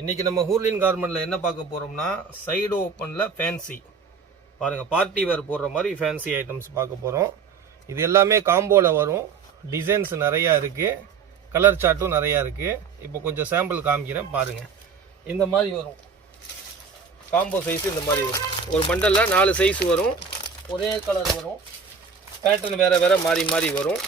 இன்னைக்கு நம்ம ஹூர்லின் கார்மெண்ட்ல என்ன பார்க்க போறோம்னா சைடு ஓப்பன்ல ஃபேன்சி பாருங்க, பார்ட்டி வேர் போடுற மாதிரி ஃபேன்சி ஐட்டம்ஸ் பார்க்க போறோம். இது எல்லாமே காம்போல வரும். டிசைன்ஸ் நிறைய இருக்கு, கலர் சார்ட்டும் நிறைய இருக்கு. இப்போ கொஞ்சம் சாம்பிள் காமிக்கிறேன் பாருங்க. இந்த மாதிரி வரும் காம்போ சைஸ். இந்த மாதிரி வரும். ஒரு பண்டல்ல 4 சைஸ் வரும், ஒரே கலர் வரும், பேட்டர்ன் வேற வேற மாறி மாறி வரும்.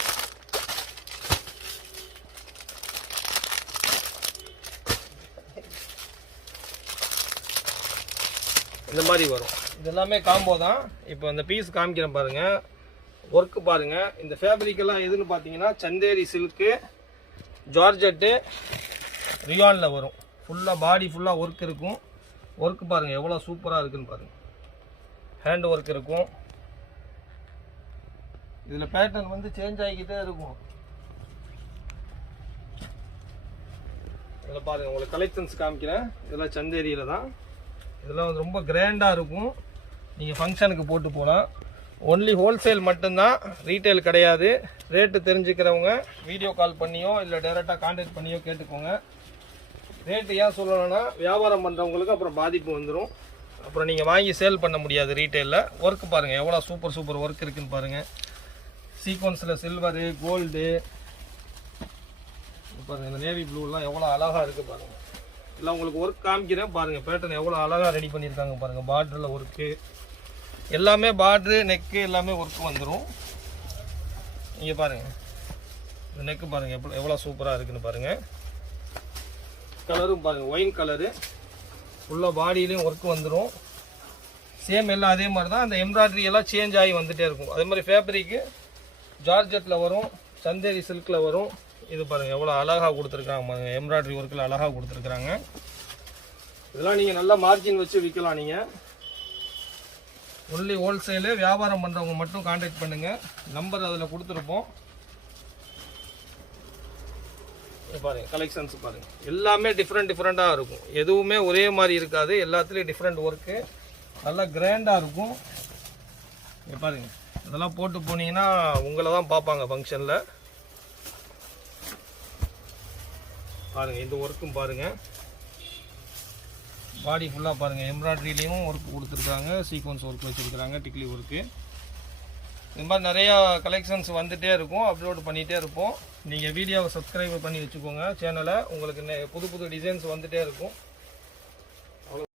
இந்த மாதிரி வரும். இது எல்லாமே காம்போ தான். இப்போ அந்த பீஸ் காமிக்கிறேன் பாருங்க. ஒர்க்கு பாருங்க. இந்த ஃபேப்ரிக் எல்லாம் எதுன்னு பார்த்தீங்கன்னா சந்தேரி சில்க்கு, ஜார்ஜெட்டு, ரியான்ல வரும். ஃபுல்லாக பாடி ஃபுல்லாக ஒர்க் இருக்கும். ஒர்க்கு பாருங்க எவ்வளோ சூப்பராக இருக்குன்னு பாருங்க. ஹேண்ட் ஒர்க் இருக்கும். இதில் பேட்டர்ன் வந்து சேஞ்ச் ஆகிக்கிட்டே இருக்கும். இதில் பாருங்க, உங்களுக்கு கலெக்ஷன்ஸ் காமிக்கிறேன். இதெல்லாம் சந்தேரியில தான். இதெல்லாம் வந்து ரொம்ப கிராண்டாக இருக்கும். நீங்கள் ஃபங்க்ஷனுக்கு போட்டு போகலாம். ஒன்லி ஹோல்சேல் மட்டும்தான், ரீட்டைல் கிடையாது. ரேட்டு தெரிஞ்சுக்கிறவங்க வீடியோ கால் பண்ணியோ இல்லை டைரெக்டாக கான்டாக்ட் பண்ணியோ கேட்டுக்கோங்க. ரேட்டு ஏன் சொல்லணும்னா வியாபாரம் பண்ணுறவங்களுக்கு அப்புறம் பாதிப்பு வந்துடும். அப்புறம் நீங்கள் வாங்கி சேல் பண்ண முடியாது ரீட்டைலில். ஒர்க்கு பாருங்கள் எவ்வளோ சூப்பர் சூப்பர் ஒர்க் இருக்குன்னு பாருங்கள். சீக்வன்ஸில் சில்வரு, கோல்டு பாருங்கள். இந்த நேவி ப்ளூலாம் எவ்வளோ அழகாக இருக்குது பாருங்கள். இல்லை உங்களுக்கு ஒர்க் காமிக்கிறேன் பாருங்கள். பேட்டர்ன் எவ்வளோ அழகாக ரெடி பண்ணியிருக்காங்க பாருங்கள். பார்டரில் ஒர்க்கு எல்லாமே, பார்ட்ரு நெக்கு எல்லாமே ஒர்க்கு வந்துடும். நீங்கள் பாருங்கள், இந்த நெக்கு பாருங்கள் எவ்வளோ சூப்பராக இருக்குன்னு பாருங்கள். கலரும் பாருங்கள், ஒயின் கலரு. ஃபுல்லாக பாடியிலையும் ஒர்க்கு வந்துடும். சேம் எல்லாம் அதே மாதிரி தான். அந்த எம்ப்ராய்டரி எல்லாம் சேஞ்ச் ஆகி வந்துகிட்டே இருக்கும். அதே மாதிரி ஃபேப்ரிக்கு ஜார்ஜெட்டில் வரும், சந்தேரி சில்கில் வரும். இது பாருங்கள் எவ்வளோ அழகாக கொடுத்துருக்காங்க பாருங்கள். எம்ப்ராய்டரி ஒர்க்கில் அழகாக கொடுத்துருக்குறாங்க. இதெல்லாம் நீங்கள் நல்லா மார்ஜின் வச்சு விற்கலாம். நீங்கள் ஒன்லி ஹோல்சேலு. வியாபாரம் பண்ணுறவங்க மட்டும் கான்டாக்ட் பண்ணுங்கள். நம்பர் அதில் கொடுத்துருப்போம். பாருங்க கலெக்ஷன்ஸ் பாருங்கள். எல்லாமே டிஃப்ரெண்ட்டாக இருக்கும். எதுவுமே ஒரே மாதிரி இருக்காது. எல்லாத்துலேயும் டிஃப்ரெண்ட் ஒர்க்கு நல்லா கிராண்டாக இருக்கும். பாருங்க, இதெல்லாம் போட்டு போனீங்கன்னா உங்களை தான் பார்ப்பாங்க ஃபங்க்ஷனில். பாருங்க, இந்த ஒர்க்கும் பாருங்க. பாடி ஃபுல்லாக பாருங்கள். எம்ப்ராய்டரிலையும் ஒர்க் கொடுத்துருக்காங்க, சீக்வன்ஸ் ஒர்க் வச்சுருக்காங்க, டிக்லி ஒர்க்கு. இது மாதிரி நிறையா கலெக்ஷன்ஸ் வந்துகிட்டே இருக்கும். அப்லோட் பண்ணிகிட்டே இருப்போம். நீங்கள் வீடியோவை சப்ஸ்கிரைப் பண்ணி வச்சுக்கோங்க சேனலை. உங்களுக்கு புது புது டிசைன்ஸ் வந்துகிட்டே இருக்கும்.